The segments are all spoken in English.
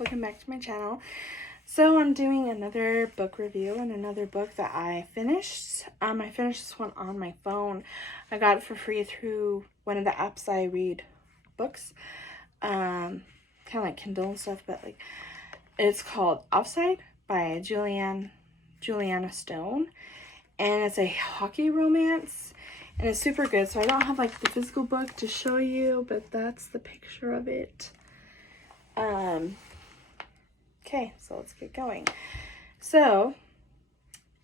welcome back to my channel. So I'm doing another book review and another book that I finished. I finished this one on my phone. I got it for free through one of the apps I read books. Kind of like Kindle and stuff, but like it's called Offside by Juliana Stone. And it's a hockey romance. And it's super good. So I don't have like the physical book to show you, but that's the picture of it. Okay, so let's get going. So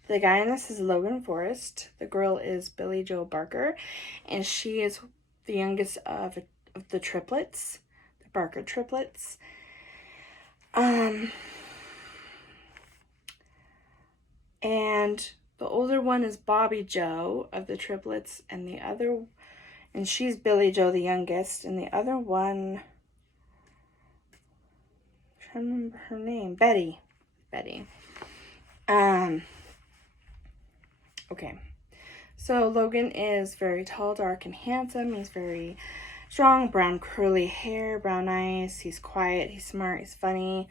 the guy in this is Logan Forrest. The girl is Billie Jo Barker, and she is the youngest of the triplets, the Barker triplets. And the older one is Bobby Jo of the triplets, and she's Billie Jo, the youngest, and the other one, I'm trying to remember her name, Betty. Okay, so Logan is very tall, dark, and handsome. He's very strong, brown curly hair, brown eyes. He's quiet, he's smart, he's funny,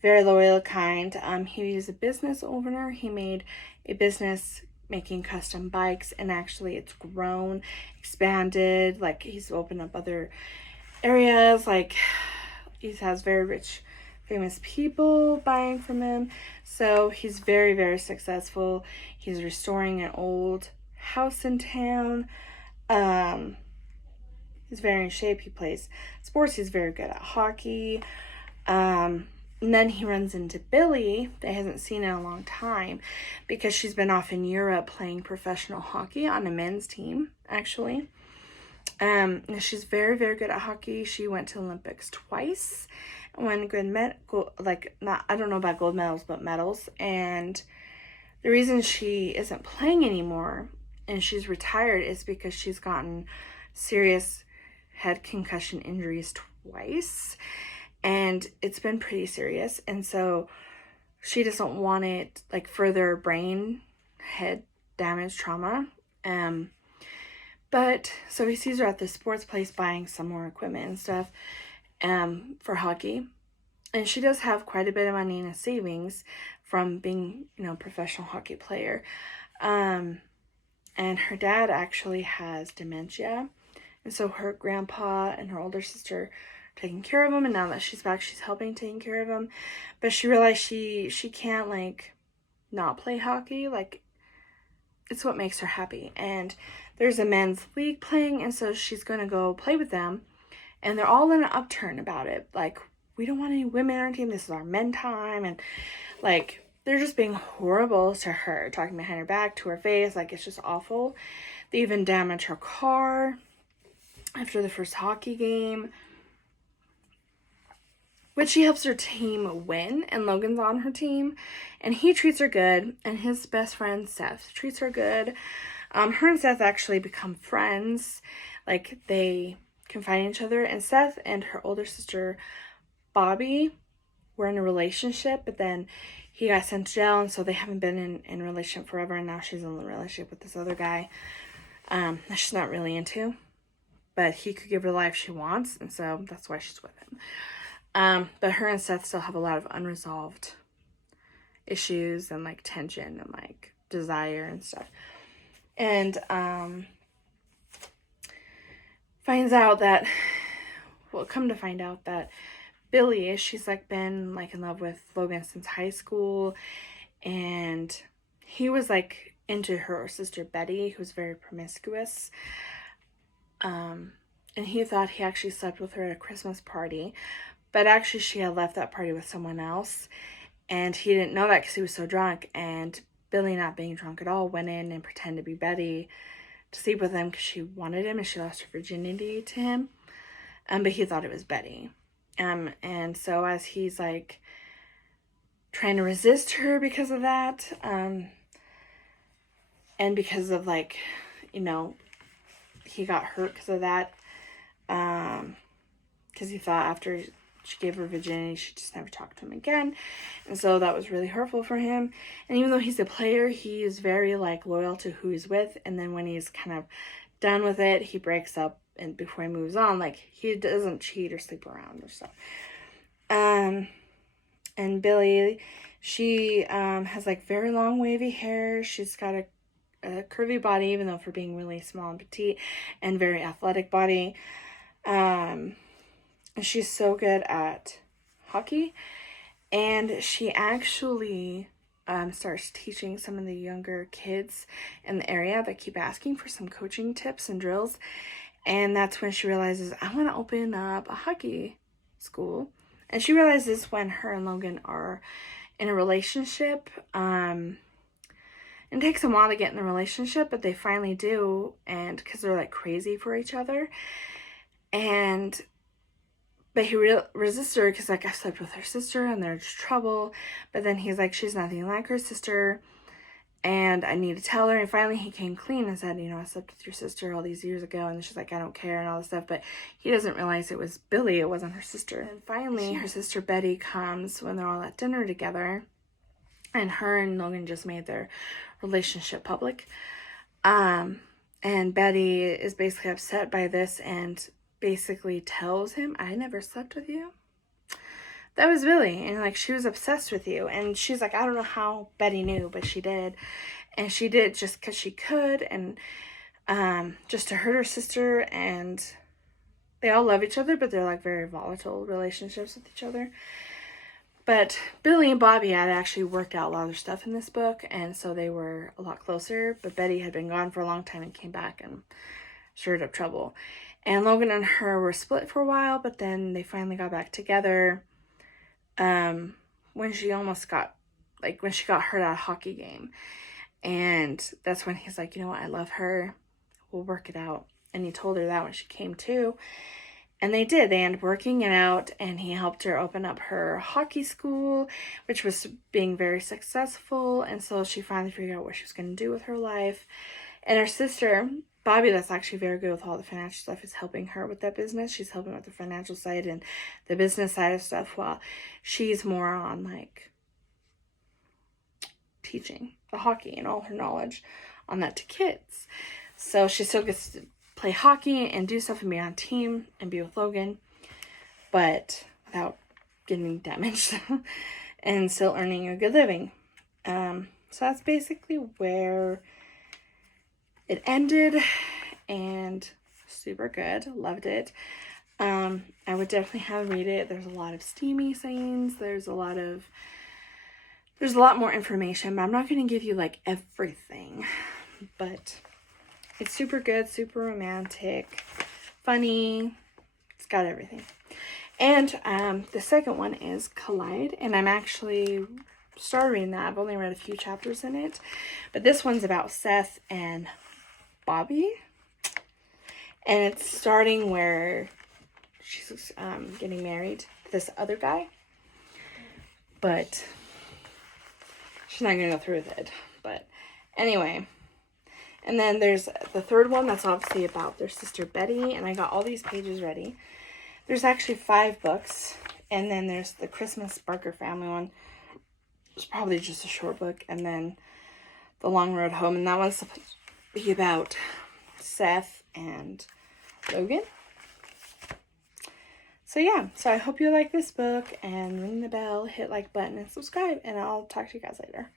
very loyal, kind. He's a business owner. He made a business making custom bikes, and actually it's grown, expanded. Like, he's opened up other areas. Like, he has very rich, famous people buying from him. So he's very, very successful. He's restoring an old house in town. He's very in shape. He plays sports. He's very good at hockey. And then he runs into Billie that he hasn't seen in a long time because she's been off in Europe playing professional hockey on a men's team, actually. And she's very, very good at hockey. She went to Olympics twice and won I don't know about gold medals, but medals. And the reason she isn't playing anymore and she's retired is because she's gotten serious head concussion injuries twice. And it's been pretty serious, and so she doesn't want it, like, further brain head damage trauma. But so he sees her at the sports place buying some more equipment and stuff for hockey, and she does have quite a bit of money in a savings from being, professional hockey player. And her dad actually has dementia, and so her grandpa and her older sister taking care of him, and now that she's back, she's helping taking care of him. But she realized she can't, like, not play hockey. Like, it's what makes her happy. And there's a men's league playing, and so she's gonna go play with them, and they're all in an upturn about it. Like, we don't want any women on our team, this is our men time. And like, they're just being horrible to her, talking behind her back, to her face. Like, it's just awful. They even damage her car after the first hockey game, but she helps her team win, and Logan's on her team, and he treats her good, and his best friend, Seth, treats her good. Her and Seth actually become friends. Like, they confide in each other, and Seth and her older sister, Bobby, were in a relationship, but then he got sent to jail, and so they haven't been in a relationship forever, and now she's in a relationship with this other guy that she's not really into, but he could give her the life she wants, and so that's why she's with him. But her and Seth still have a lot of unresolved issues and, like, tension and, like, desire and stuff. And come to find out that Billie, she's, like, been, like, in love with Logan since high school, and he was, like, into her sister Betty, who was very promiscuous. And he thought he actually slept with her at a Christmas party, but actually she had left that party with someone else, and he didn't know that because he was so drunk. And Billie, not being drunk at all, went in and pretended to be Betty to sleep with him because she wanted him, and she lost her virginity to him. But he thought it was Betty. And so as he's, like, trying to resist her because of that, and because of, like, he got hurt because of that, because he thought after she gave her virginity, she just never talked to him again. And so that was really hurtful for him. And even though he's a player, he is very, like, loyal to who he's with. And then when he's kind of done with it, he breaks up, and before he moves on, like, he doesn't cheat or sleep around or stuff. And Billy, she has like very long wavy hair. She's got a curvy body, even though for being really small and petite, and very athletic body. She's so good at hockey, and she actually starts teaching some of the younger kids in the area that keep asking for some coaching tips and drills. And that's when she realizes, I want to open up a hockey school. And she realizes when her and Logan are in a relationship. It takes a while to get in a relationship, but they finally do, and because they're like crazy for each other. But he resists her because, like, I've slept with her sister and there's trouble. But then he's like, she's nothing like her sister, and I need to tell her. And finally he came clean and said, I slept with your sister all these years ago. And she's like, I don't care and all this stuff. But he doesn't realize it was Billy. It wasn't her sister. And finally her sister Betty comes when they're all at dinner together. And her and Logan just made their relationship public. And Betty is basically upset by this and basically tells him, I never slept with you. That was Billy. And like, she was obsessed with you. And she's like, I don't know how Betty knew, but she did. And she did just because she could. And just to hurt her sister. And they all love each other, but they're like very volatile relationships with each other. But Billy and Bobby had actually worked out a lot of their stuff in this book, and so they were a lot closer. But Betty had been gone for a long time and came back and stirred up trouble. And Logan and her were split for a while, but then they finally got back together when she when she got hurt at a hockey game. And that's when he's like, I love her. We'll work it out. And he told her that when she came to. And they did. They ended up working it out, and he helped her open up her hockey school, which was being very successful. And so she finally figured out what she was going to do with her life. And her sister, Bobby, that's actually very good with all the financial stuff, is helping her with that business. She's helping with the financial side and the business side of stuff, while she's more on like teaching the hockey and all her knowledge on that to kids. So she still gets to play hockey and do stuff and be on team and be with Logan, but without getting damaged and still earning a good living. So that's basically where it ended, and super good. Loved it. I would definitely have read it. There's a lot of steamy scenes. There's a lot more information, but I'm not going to give you like everything, but it's super good, super romantic, funny. It's got everything. And the second one is Collide, and I'm actually started reading that. I've only read a few chapters in it, but this one's about Seth and Bobby, and it's starting where she's getting married to this other guy, but she's not going to go through with it. But anyway. And then there's the third one that's obviously about their sister Betty. And I got all these pages ready. There's actually 5 books. And then there's the Christmas Barker family one. It's probably just a short book. And then The Long Road Home. And that one's supposed to be about Seth and Logan. So yeah. So I hope you like this book. And ring the bell, hit like button, and subscribe. And I'll talk to you guys later.